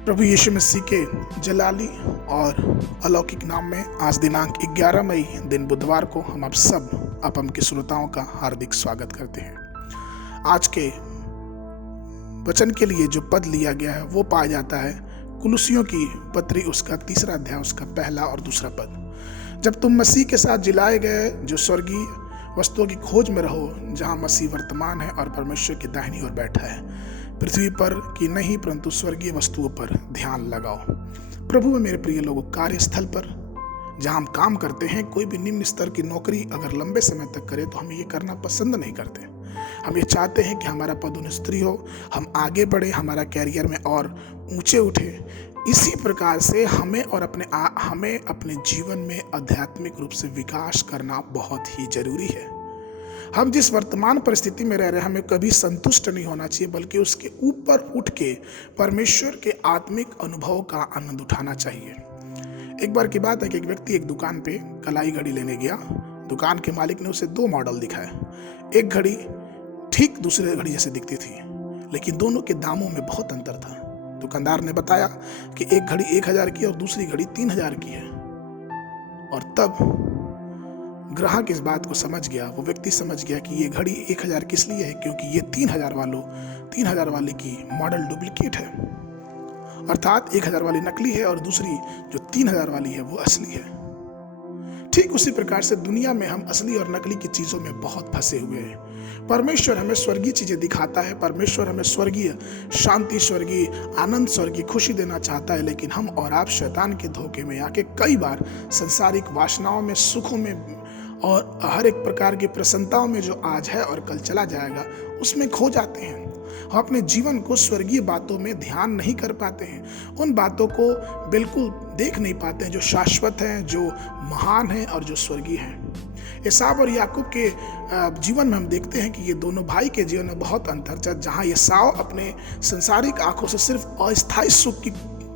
प्रभु यीशु मसीह के जलाली और अलौकिक नाम में आज दिनांक 11 मई दिन बुधवार को हम आप सब अपम के श्रोताओं का हार्दिक स्वागत करते हैं। आज के वचन के लिए जो पद लिया गया है वो पाया जाता है कुलुसियों की पत्री उसका 3 अध्याय उसका पहला और दूसरा पद। जब तुम मसीह के साथ जिलाए गए जो स्वर्गीय वस्तुओं की खोज में रहो, जहां मसीह वर्तमान है और परमेश्वर की दाहिनी ओर बैठा है। पृथ्वी पर की नहीं परंतु स्वर्गीय वस्तुओं पर ध्यान लगाओ। प्रभु में मेरे प्रिय लोगों, कार्यस्थल पर जहां हम काम करते हैं, कोई भी निम्न स्तर की नौकरी अगर लंबे समय तक करे तो हम ये करना पसंद नहीं करते। हम ये चाहते हैं कि हमारा पदोन्नति हो, हम आगे बढ़े, हमारा कैरियर में और ऊंचे उठे। इसी प्रकार से हमें अपने जीवन में आध्यात्मिक रूप से विकास करना बहुत ही जरूरी है। हम जिस वर्तमान परिस्थिति में रह रहे हैं, हमें कभी संतुष्ट नहीं होना चाहिए, बल्कि उसके ऊपर उठ के परमेश्वर के आत्मिक अनुभव का आनंद उठाना चाहिए। एक बार की बात है कि एक व्यक्ति एक दुकान पे कलाई घड़ी लेने गया। दुकान के मालिक ने उसे 2 मॉडल दिखाए। एक घड़ी ठीक दूसरे घड़ी जैसे दिखती थी, लेकिन दोनों के दामों में बहुत अंतर था। दुकानदार ने बताया कि एक घड़ी 1000 की और दूसरी घड़ी 3000 की है। और तब ग्राहक इस बात को समझ गया, वो व्यक्ति समझ गया कि ये घड़ी 1000 किस लिए है, क्योंकि ये 3000 वाले की मॉडल डुप्लीकेट है, अर्थात 1000 वाली नकली है और दूसरी जो 3000 वाली है वो असली है। ठीक उसी प्रकार से दुनिया में हम असली और नकली की चीजों में बहुत फंसे हुए हैं। परमेश्वर हमें स्वर्गीय चीजें दिखाता है, परमेश्वर हमें स्वर्गीय शांति, स्वर्गीय आनंद, स्वर्गीय खुशी देना चाहता है, लेकिन हम और आप शैतान के धोखे में आके कई बार संसारिक वासनाओं में, सुखों में और हर एक प्रकार की प्रसन्नताओं में जो आज है और कल चला जाएगा उसमें खो जाते हैं। हम अपने जीवन को स्वर्गीय बातों में ध्यान नहीं कर पाते हैं, उन बातों को बिल्कुल देख नहीं पाते हैं जो शाश्वत हैं, जो महान हैं और जो स्वर्गीय हैं। एसाव और याकूब के जीवन में हम देखते हैं कि ये दोनों भाई के जीवन में बहुत अंतर था। जहाँ एसाव अपने संसारिक आंखों से सिर्फ अस्थायी सुख की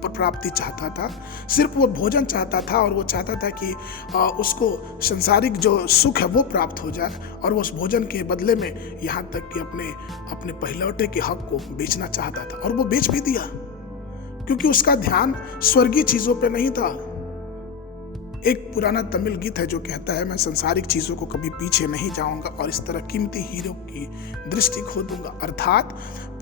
प्राप्ति चाहता था, सिर्फ वो भोजन चाहता था और वो चाहता था कि उसको संसारिक जो सुख है वो प्राप्त हो जाए, और वो उस भोजन के बदले में यहाँ तक कि अपने पहलौठे के हक को बेचना चाहता था, और वो बेच भी दिया, क्योंकि उसका ध्यान स्वर्गीय चीजों पे नहीं था। एक पुराना तमिल गीत है जो कहता है, मैं संसारिक चीजों को कभी पीछे नहीं जाऊंगा और इस तरह कीमती हीरो की दृष्टि खो दूंगा। अर्थात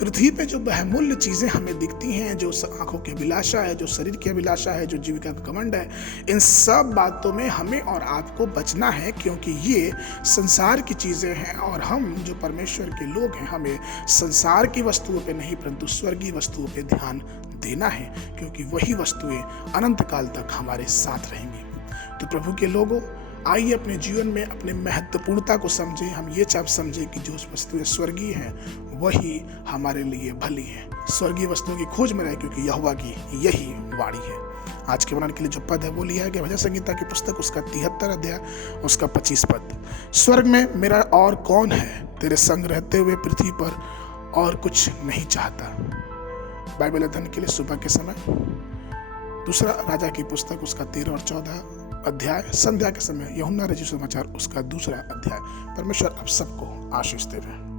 पृथ्वी पे जो बहुमूल्य चीजें हमें दिखती हैं, जो आंखों की अभिलाषा है, जो शरीर की अभिलाषा है, जो जीविका का घमंड है, इन सब बातों में हमें और आपको बचना है, क्योंकि ये संसार की चीजें हैं। और हम जो परमेश्वर के लोग हैं, हमें संसार की वस्तुओं पे नहीं परंतु स्वर्गीय वस्तुओं पे ध्यान देना है, क्योंकि वही वस्तुएं अनंत काल तक हमारे साथ रहेंगी। तो प्रभु के लोगों, आइए अपने जीवन में अपने महत्वपूर्णता को समझें। हम ये समझें कि जो वस्तुएं स्वर्गीय हैं वही हमारे लिए भली हैं। स्वर्गीय वस्तुओं की खोज में रहे, क्योंकि यहोवा की यही वाणी है। आज के वर्णन के लिए जो पद है वो लिया है कि भजन संगीता की पुस्तक उसका 73 अध्याय उसका 25 पद। स्वर्ग में मेरा और कौन है, तेरे संग रहते हुए पृथ्वी पर और कुछ नहीं चाहता। बाइबल अध्ययन के लिए सुबह के समय दूसरा राजा की पुस्तक उसका 13 और 14 अध्याय, संध्या के समय यूहन्ना रचित सुसमाचार उसका 2 अध्याय। परमेश्वर आप सबको आशीष देवे।